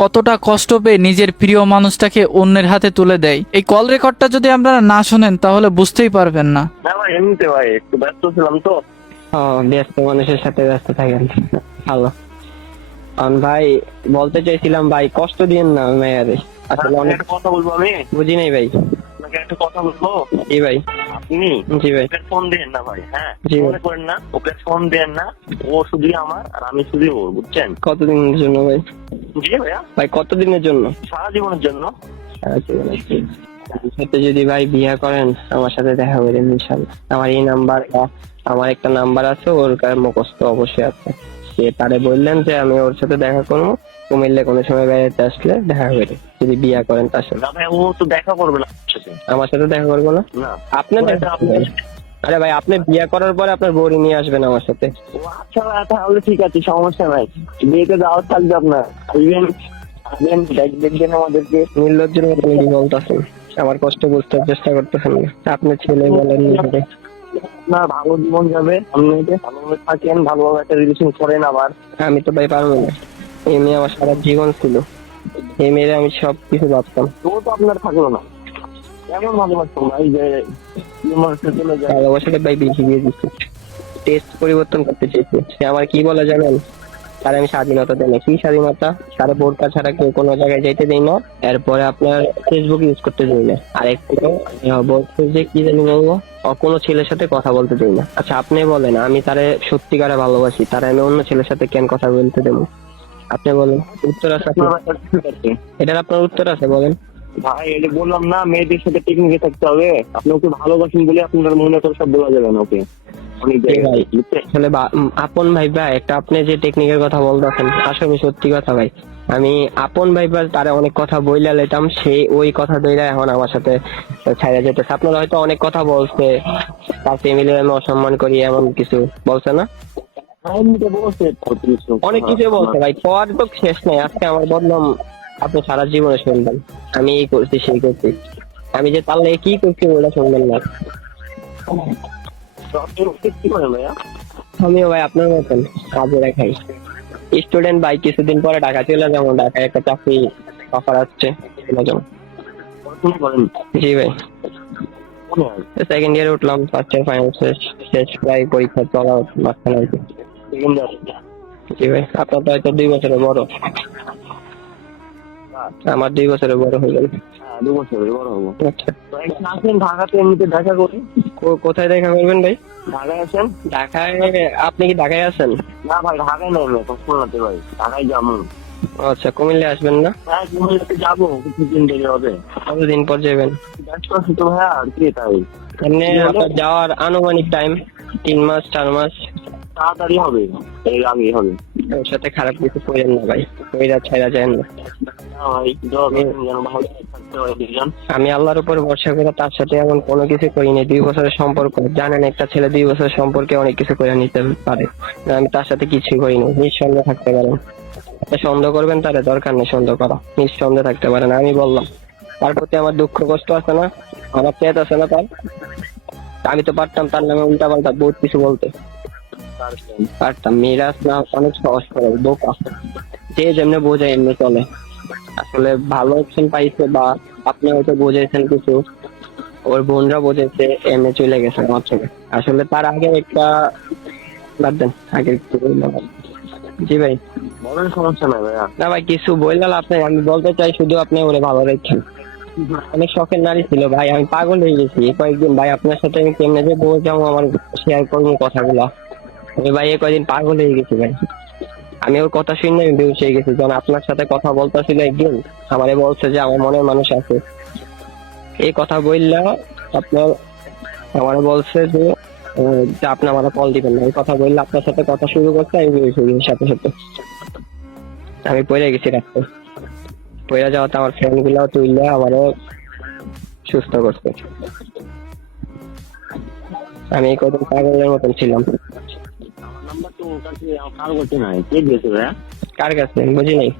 কতটা কষ্ট পেয়ে নিজের প্রিয় মানুষটাকে অন্যের হাতে তুলে দেয়। এই কল রেকর্ডটা যদি আপনারা না শোনেন তাহলে বুঝতেই পারবেন না। না ভাই এমনিতে ভাই একটু ব্যস্ত ছিলাম তো। ও ব্যস্ত মানুষের সাথে ব্যস্ত থাকেন। ভালো। ভাই বলতে চাইছিলাম ভাই কষ্ট দিন না মেয়ারে আসলে আপনাকে অনেক কথা বলব আমি? বুঝি নাই ভাই। আপনাকে একটা কথা বলব? জি ভাই। আপনি জি ভাই। ওকে ফোন দেন না ভাই হ্যাঁ? মনে করেন না ওকে ফোন দেন না ও শুধুই আমার আর আমি শুধুই ওর বুঝছেন? কতদিনের জন্য ভাই? জি ভাইয়া। ভাই কতদিনের জন্য? সারা জীবনের জন্য। সারা জীবনের সাথে যদি ভাই বিয়ে করেন আমার সাথে দেখা করেন ইনশাল্লাহ আমার এই নাম্বার আমার একটা নাম্বার আছে ওর কাছে মুখস্থ অবশ্যই আছে। সে তারে বললেন যে আমি ওর সাথে দেখা করব। কুমিল্লে কোনো সময় বেড়াতে আসলে দেখা করে যদি বিয়ে করেন তার সাথে। ও তো দেখা করবে না। আমার সাথে দেখা করব না? না। আপনি। আরে ভাই আপনি বিয়ে করার পরে আপনার বউরি নিয়ে আসবেন আমার সাথে। আচ্ছা তাহলে ঠিক আছে সমস্যা নাই। বিয়েতে যাওয়ার থাকবে আপনার। দেখবেন আমাদেরকে। নির্লজ্জের মতো বলতেছেন? আমার কষ্ট বুঝতে চেষ্টা করতেছেন না। আপনি ছেলে বলেন নিজেকে আপনার ভালো জীবন যাবে। আপনি এতে ভালোভাবে থাকেন ভালোভাবে একটা রিলেশন করেন আবার। আমি তো ভাই পারব না। এই মেয়ে আমার সারা জীবন ছিল। এই মেয়েরে আমি সব কিছু ভাবতাম তো আপনার থাকল না। ভালোবাসতাম ভাই যে মানুষটা চলে যায়। ভালোবাসাটা ভাই বেশি দিয়ে দিচ্ছি। টেস্ট পরিবর্তন করতে চেয়েছি সে আমার কি বলে জানেন? তার আমি স্বাধীনতা দেয় না কি স্বাধীনতা? তার বোরকা ছাড়া কেউ কোনো জায়গায় যাইতে দেই না। এরপরে আপনার ফেসবুক ইউজ করতে দেই না। আর একটু বলছে যে কি জানি বলব? কোনো ছেলের সাথে কথা বলতে দেই না। আচ্ছা আপনি বলেন আমি তারে সত্যিকারে ভালোবাসি। তারে আমি অন্য ছেলের সাথে কেন কথা বলতে দেবো? আপনি বলেন উত্তর আছে। এটার আপনার উত্তর আছে বলেন। ভাই এটা বললাম না মেয়েদের সাথে টেকনিকে থাকতে হবে। আপনি ওকে ভালোবাসেন বলে আপনার মনে করে সব বলা যাবে না ওকে? আসলে আপন ভাই ভাই একটা আপনি যে টেকনিকের কথা বলতেছেন আসলে সত্যি কথা ভাই। আমি আপন ভাই ভাই তারা অনেক কথা বইলা লেতাম সে ওই কথা দইরা এখন আমার সাথে ছাইরা যেতেছে আপনারা হয়তো অনেক কথা বলছে তার ফ্যামিলি আমি অসম্মান করি এমন কিছু বলছে না? কিছু। অনেক কিছু বলছে ভাই পর তো শেষ নাই আজকে আমার বদনাম আপনি সারা জীবনে শুনবেন। আমি এই করছি সেই করছি। আমি যে তাহলে কি করছি ওটা শুনবেন না। আমিও ভাই আপনার মতন কাজে রাখাই স্টুডেন্ট ভাই কিছুদিন পরে ঢাকা চলে যাব ঢাকায় একটা চাকরি অফার আসছে চলে যাব। জি ভাই। সেকেন্ড ইয়ারে উঠলাম ফার্স্ট ইয়ার ফাইনাল শেষ শেষ প্রায় পরীক্ষা চলা মাঝখানে আর কি। জি ভাই আপনার তো হয়তো দুই বছরের বড়। আমার দুই বছরে বড় হয়ে গেল। হ্যাঁ দু বছর বড় হব। আচ্ছা। তো একদিন আসেন ঢাকাতে এমনিতে দেখা করি। কোথায় দেখা করবেন ভাই? ঢাকায় আসেন ঢাকায় আপনি কি ঢাকায় আছেন? না ভাই ঢাকায় নেই খুলনাতে ভাই। ঢাকায় যাব। আচ্ছা কুমিল্লে আসবেন না? হ্যাঁ কুমিল্লাতে যাব কিছুদিন দেরি হবে। কতদিন পর যাবেন? তো ভাইয়া আর কি তাই। এমনি আপনার যাওয়ার আনুমানিক টাইম তিন মাস চার মাস? তাড়াতাড়ি হবে এর আগে হবে। ওর সাথে খারাপ কিছু করেন না ভাই কইরা ছাইরা যায় না। আমি আল্লাহর উপর ভরসা করে তার সাথে এমন কোনো কিছু করিনি। দুই বছরের সম্পর্ক, জানেন একটা ছেলে দুই বছরের সম্পর্কে অনেক কিছু করে নিতে পারে। আমি তার সাথে কিছু করিনি, নিঃসন্দেহে থাকতে পারেন। সন্দেহ করবেন তাহলে দরকার নেই সন্দেহ করা। নিঃসন্দেহে থাকতে পারেন, আমি বললাম। তার প্রতি আমার দুঃখ কষ্ট আছে না? আমার পেট আছে না তার? আমি তো পারতাম তার নামে উল্টা পাল্টা বহুত কিছু বলতে। পারতাম। মিরাজ না, অনেক সহজ করে, বোকা। যে যেমনি বোঝায় এমনি চলে। আসলে ভালো অপশন পাইছে বা আপনি হয়তো বুঝেছেন কিছু। ওর বোনরা বুঝেছে এমনি চলে গেছে আমার থেকে আসলে তার আগে একটা বাদ দেন আগে একটু জি ভাই। বলেন সমস্যা নাই ভাইয়া। না ভাই কিছু বললাম আপনি আমি বলতে চাই শুধু আপনি ওরে ভালো রেখেছেন অনেক শখের নারী ছিল ভাই আমি পাগল হয়ে গেছি। কয়েকদিন ভাই আপনার সাথে আমি কেমনে যে বলছিলাম আমার শেয়ার করব কথাগুলো। আমি ভাই এই কয়েকদিন পাগল হয়ে গেছি ভাই। আমি ওর কথা শুনে আমি বেউস গেছি যখন আপনার সাথে কথা বলতেছিল একদিন আমারে বলছে যে আমার মনের মানুষ আছে। এই কথা বললা আপনার, আমারে বলছে যে যে আপনি আমার কল দিবেন না। এই কথা বললে আপনার সাথে কথা শুরু করতে আমি বেউস গেছি সাথে সাথে। আমি পড়ে গেছি রাখতে পড়ে যাওয়াতে আমার ফ্রেন্ড গুলাও তুইলে আমারও সুস্থ করছে। আমি কদিন পাগলের মতন ছিলাম। কারও কাছে নাই। কে দিয়েছে ভাইয়া? কার কাছে? বুঝি নাই।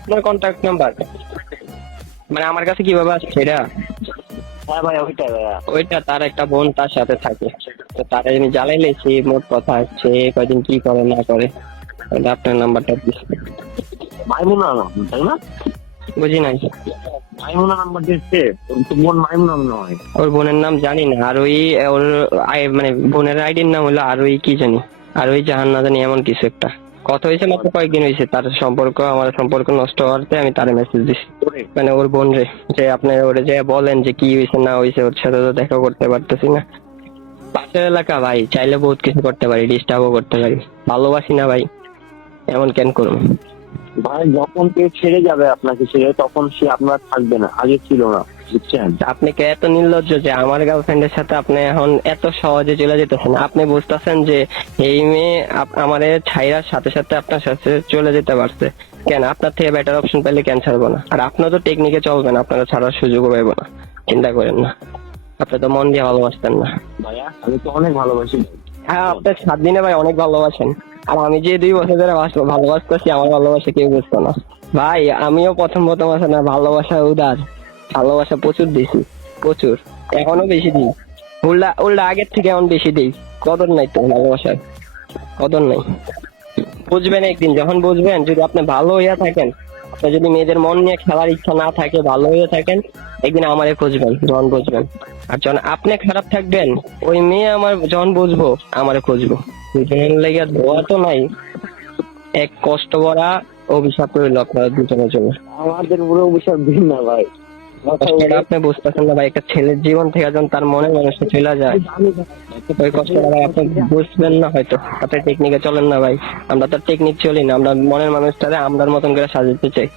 আপনার কন্ট্যাক্ট নাম্বার মানে আমার কাছে কীভাবে আসছে এটা হ্যাঁ ভাই ওইটাই ভাইয়া। ওইটা তার একটা বোন তার সাথে থাকে। তো তারা আমি জ্বালাইলে সে মোট কথা সে কয়দিন কি করে না করে। আপনার নাম্বারটা দিচ্ছি মাইমুনা নাম তাই না? বুঝি নাই মাইমুনা নাম্বার দিচ্ছে ওর তো বোন মাইমুনা নয় ওর বোনের নাম জানি না। আর ওই ওর মানে বোনের আইডির নাম হলো আর ওই কি জানি? আর ওই জাহান না জানি এমন কিছু একটা। কথা হয়েছে মাত্র কয়েকদিন হয়েছে। তার সম্পর্ক আমার সম্পর্ক নষ্ট হওয়াতে আমি তার মেসেজ দিছি। মানে ওর বোন রে যে আপনি ওরে যে বলেন যে কি হয়েছে না হয়েছে ওর সাথে তো দেখা করতে পারতেছি না। পাশের এলাকা ভাই চাইলে বহুত কিছু করতে পারি ডিস্টার্বও করতে পারি। ভালোবাসি না ভাই এমন কেন করুন ভাই যখন কেউ ছেড়ে যাবে আপনাকে ছেড়ে তখন সে আপনার থাকবে না। আগে ছিল না বুঝছেন? আপনি কে এত নির্লজ্জ যে আমার গার্লফ্রেন্ডের সাথে আপনি এখন এত সহজে চলে যেতেছেন? আপনি বুঝতেছেন যে এই মেয়ে আমার ছাইরার সাথে সাথে আপনার সাথে চলে যেতে পারছে। কেন? আপনার থেকে বেটার অপশন পেলে কেন ছাড়বো না? আর আপনার তো টেকনিকে চলবে না আপনারা ছাড়ার সুযোগও পাইব না। চিন্তা করেন না। আপনি তো মন দিয়ে ভালোবাসতেন না। ভাইয়া আমি তো অনেক ভালোবাসি। হ্যাঁ আপনি সাত দিনে ভাই অনেক ভালোবাসেন। আর আমি যে দুই বছর ধরে বাস- ভালোবাসতেছি, আমার ভালোবাসা কেউ বুঝতো না। ভাই, আমিও প্রথম প্রথম আছে না, ভালোবাসা উদার। ভালোবাসা প্রচুর দিছি, প্রচুর। এখনও বেশি দিই। উল্টা উল্টা আগের থেকে এখন বেশি দিই। কদর নাই তো ভালোবাসার। কদর নাই। বুঝবেন একদিন, যখন বুঝবেন, যদি আপনি ভালো হইয়া থাকেন যদি মেয়েদের মন নিয়ে খেলার ইচ্ছা না থাকে, ভালো হয়ে থাকেন, একদিন আমারে খুঁজবেন, যখন বুঝবেন। আর যখন আপনি খারাপ থাকবেন, ওই মেয়ে আমার, যখন বুঝব, আমারে খুঁজবো। দুজনের লেগে ধোয়া তো নাই। এক কষ্ট করা অভিশাপ রইল আপনার দুজনের জন্য। আমাদের পুরো অভিশাপ দিন না ভাই। আপনি বুঝতেছেন না ভাই একটা ছেলের জীবন থেকে যখন তার মনে মানুষটা চলে যায়। ওই কষ্টটা ভাই আপনি বুঝবেন না হয়তো। আপনি টেকনিকে চলেন না ভাই। আমরা তো টেকনিক চলি না আমরা মনের মানুষটারে আমরার মতন করে সাজাতে চাই।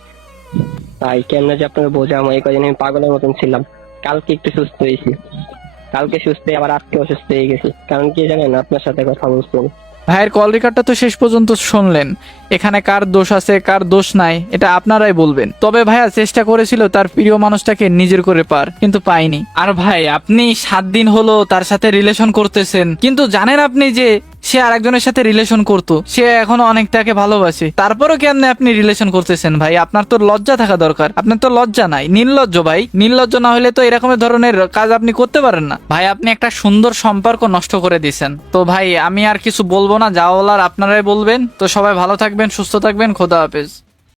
তাই কেমনে যে আপনার বোঝাম এই কদিন আমি পাগলের মতন ছিলাম। কালকে একটু সুস্থ হয়েছি। কালকে সুস্থ, আবার আজকে অসুস্থ হয়ে গেছি। কারণ কি জানেন আপনার সাথে কথা বলছি ভাইয়ের কল রেকর্ডটা তো শেষ পর্যন্ত শুনলেন। এখানে কার দোষ আছে, কার দোষ নাই, এটা আপনারাই বলবেন। তবে ভাইয়া চেষ্টা করেছিল তার প্রিয় মানুষটাকে নিজের করে পার, কিন্তু পাইনি আর ভাই, আপনি সাত দিন হলো তার সাথে রিলেশন করতেছেন, কিন্তু জানেন আপনি যে সে আরেকজনের সাথে রিলেশন করতো। সে এখন অনেক তাকে ভালোবাসে। তারপরও কেমনে আপনি রিলেশন করতেছেন ভাই? আপনার তো লজ্জা থাকা দরকার। আপনার তো লজ্জা নাই। নির্লজ্জ ভাই। নির্লজ্জ না হলে তো এরকম ধরনের কাজ আপনি করতে পারেন না। ভাই, আপনি একটা সুন্দর সম্পর্ক নষ্ট করে দিয়েছেন। তো ভাই, আমি আর কিছু বলব না। যা বলার আপনারাই বলবেন। তো সবাই ভালো থাকবেন, সুস্থ থাকবেন। খোদা হাফেজ।